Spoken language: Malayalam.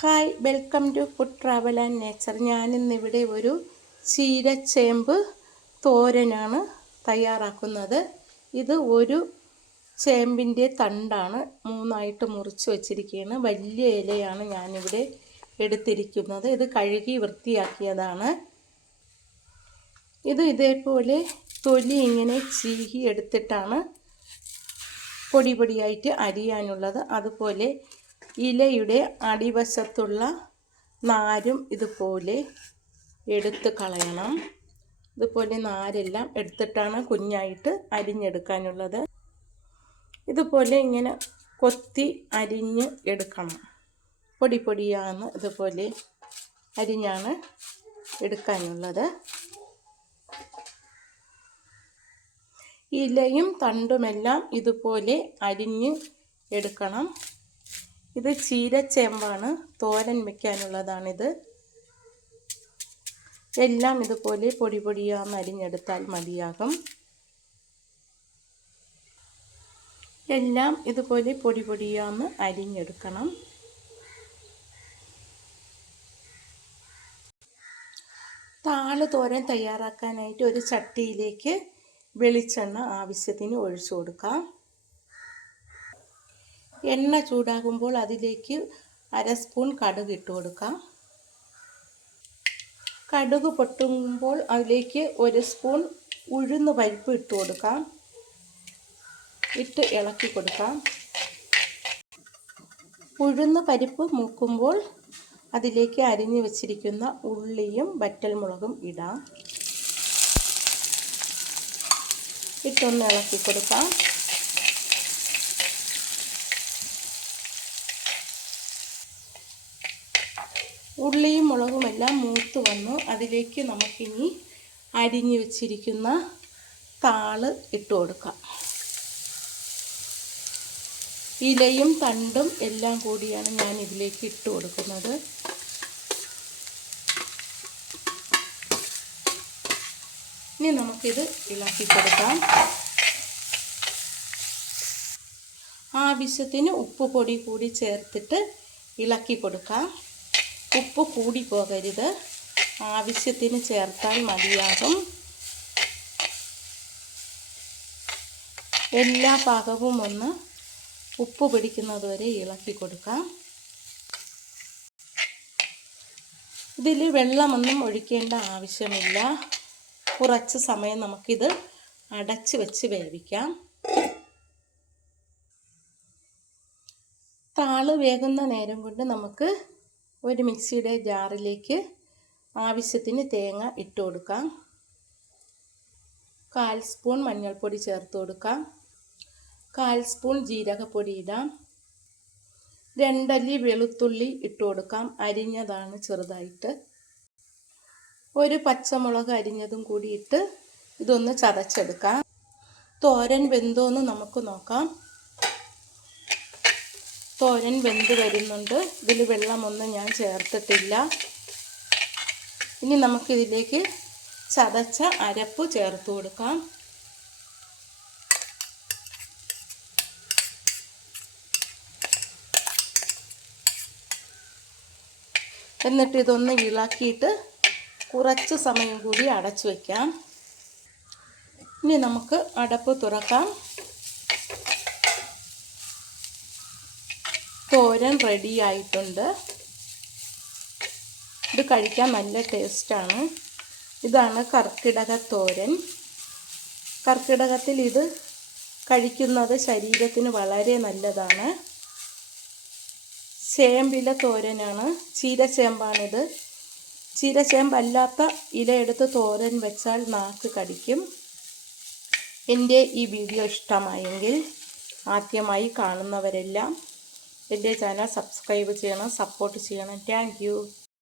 Hi welcome to food travel and nature. ഞാനിന്നിവിടെ ഒരു ചീരച്ചേമ്പ് തോരനാണ് തയ്യാറാക്കുന്നത്. ഇത് ഒരു ചേമ്പിന്റെ തണ്ടാണ് മൂന്നായിട്ട് മുറിച്ച് വച്ചിരിക്കുകയാണ്. വലിയ ഇലയാണ് ഞാനിവിടെ എടുത്തിരിക്കുന്നത്. ഇത് കഴുകി വൃത്തിയാക്കിയതാണ്. ഇത് ഇതേപോലെ തൊലി ഇങ്ങനെ ചീകി എടുത്തിട്ടാണ് പൊടി പൊടിയായിട്ട് അരിയാനുള്ളത്. അതുപോലെ ഇലയുടെ അടിവശത്തുള്ള നാരും ഇതുപോലെ എടുത്ത് കളയണം. ഇതുപോലെ നാരെല്ലാം എടുത്തിട്ടാണ് കുഞ്ഞായിട്ട് അരിഞ്ഞെടുക്കാനുള്ളത്. ഇതുപോലെ ഇങ്ങനെ കൊത്തി അരിഞ്ഞ് എടുക്കണം. പൊടി പൊടിയാണ് ഇതുപോലെ അരിഞ്ഞാണ് എടുക്കാനുള്ളത്. ഇലയും തണ്ടുമെല്ലാം ഇതുപോലെ അരിഞ്ഞ് എടുക്കണം. ഇത് ചീരച്ചേമ്പാണ് തോരൻ വെക്കാനുള്ളതാണിത്. എല്ലാം ഇതുപോലെ പൊടി പൊടിയാന്ന് അരിഞ്ഞെടുത്താൽ മതിയാകും. എല്ലാം ഇതുപോലെ പൊടി പൊടിയാന്ന് അരിഞ്ഞെടുക്കണം. താൾ തോരൻ തയ്യാറാക്കാനായിട്ട് ഒരു ചട്ടിയിലേക്ക് വെളിച്ചെണ്ണ ആവശ്യത്തിന് ഒഴിച്ചു കൊടുക്കാം. എണ്ണ ചൂടാകുമ്പോൾ അതിലേക്ക് അര സ്പൂൺ കടുക് ഇട്ട് കൊടുക്കാം. കടുക് പൊട്ടുമ്പോൾ അതിലേക്ക് ഒരു സ്പൂൺ ഉഴുന്ന് പരിപ്പ് ഇട്ട് കൊടുക്കാം. ഇട്ട് ഇളക്കി കൊടുക്കാം. ഉഴുന്ന് പരിപ്പ് മൂക്കുമ്പോൾ അതിലേക്ക് അരിഞ്ഞു വച്ചിരിക്കുന്ന ഉള്ളിയും വറ്റൽമുളകും ഇടാം. ഇട്ടൊന്ന് ഇളക്കി കൊടുക്കാം. ഉള്ളിയും മുളകുമെല്ലാം മൂത്ത് വന്നു. അതിലേക്ക് നമുക്കിനി അരിഞ്ഞു വച്ചിരിക്കുന്ന താൾ ഇട്ട് കൊടുക്കാം. ഇലയും തണ്ടും എല്ലാം കൂടിയാണ് ഞാൻ ഇതിലേക്ക് ഇട്ട് കൊടുക്കുന്നത്. ഇനി നമുക്കിത് ഇളക്കി കൊടുക്കാം. ആവശ്യത്തിന് ഉപ്പ് പൊടി കൂടി ചേർത്തിട്ട് ഇളക്കി കൊടുക്കാം. ഉപ്പ് കൂടി പോകരുത്. ആവശ്യത്തിന് ചേർത്താൽ മതിയാകും. എല്ലാ പാകവും ഒന്ന് ഉപ്പ് പിടിക്കുന്നത് വരെ ഇളക്കി കൊടുക്കാം. ഇതിൽ വെള്ളമൊന്നും ഒഴിക്കേണ്ട ആവശ്യമില്ല. കുറച്ച് സമയം നമുക്കിത് അടച്ച് വെച്ച് വേവിക്കാം. താൾ വേകുന്ന നേരം കൊണ്ട് നമുക്ക് ഒരു മിക്സിയുടെ ജാറിലേക്ക് ആവശ്യത്തിന് തേങ്ങ ഇട്ട് കൊടുക്കാം. കാൽ സ്പൂൺ മഞ്ഞൾപ്പൊടി ചേർത്ത് കൊടുക്കാം. കാൽ സ്പൂൺ ജീരകപ്പൊടി ഇടാം. രണ്ടല്ലി വെളുത്തുള്ളി ഇട്ട് കൊടുക്കാം. അരിഞ്ഞതാണ് ചെറുതായിട്ട്. ഒരു പച്ചമുളക് അരിഞ്ഞതും കൂടി ഇട്ട് ഇതൊന്ന് ചതച്ചെടുക്കാം. തോരൻ വെന്തോന്ന് നമുക്ക് നോക്കാം. തോരൻ വെന്ത് വരുന്നുണ്ട്. ഇതിൽ വെള്ളമൊന്നും ഞാൻ ചേർത്തിട്ടില്ല. ഇനി നമുക്കിതിലേക്ക് ചതച്ച അരപ്പ് ചേർത്ത് കൊടുക്കാം. എന്നിട്ട് ഇതൊന്ന് ഇളക്കിയിട്ട് കുറച്ച് സമയം കൂടി അടച്ചു വയ്ക്കാം ഇനി നമുക്ക് അടപ്പ് തുറക്കാം. തോരൻ റെഡി ആയിട്ടുണ്ട്. ഇത് കഴിക്കാൻ നല്ല ടേസ്റ്റാണ് ഇതാണ് കർക്കിടക തോരൻ. കർക്കിടകത്തിൽ ഇത് കഴിക്കുന്നത് ശരീരത്തിന് വളരെ നല്ലതാണ്. ചേമ്പില തോരനാണ്. ചീരച്ചേമ്പാണിത്. ചീരച്ചേമ്പല്ലാത്ത ഇലയെടുത്ത് തോരൻ വെച്ചാൽ നാക്ക് കടിക്കും. എന്റെ ഈ വീഡിയോ ഇഷ്ടമായെങ്കിൽ ആദ്യമായി കാണുന്നവരെല്ലാം എന്റെ ചാനൽ സബ്സ്ക്രൈബ് ചെയ്യണം സപ്പോർട്ട് ചെയ്യണം. താങ്ക്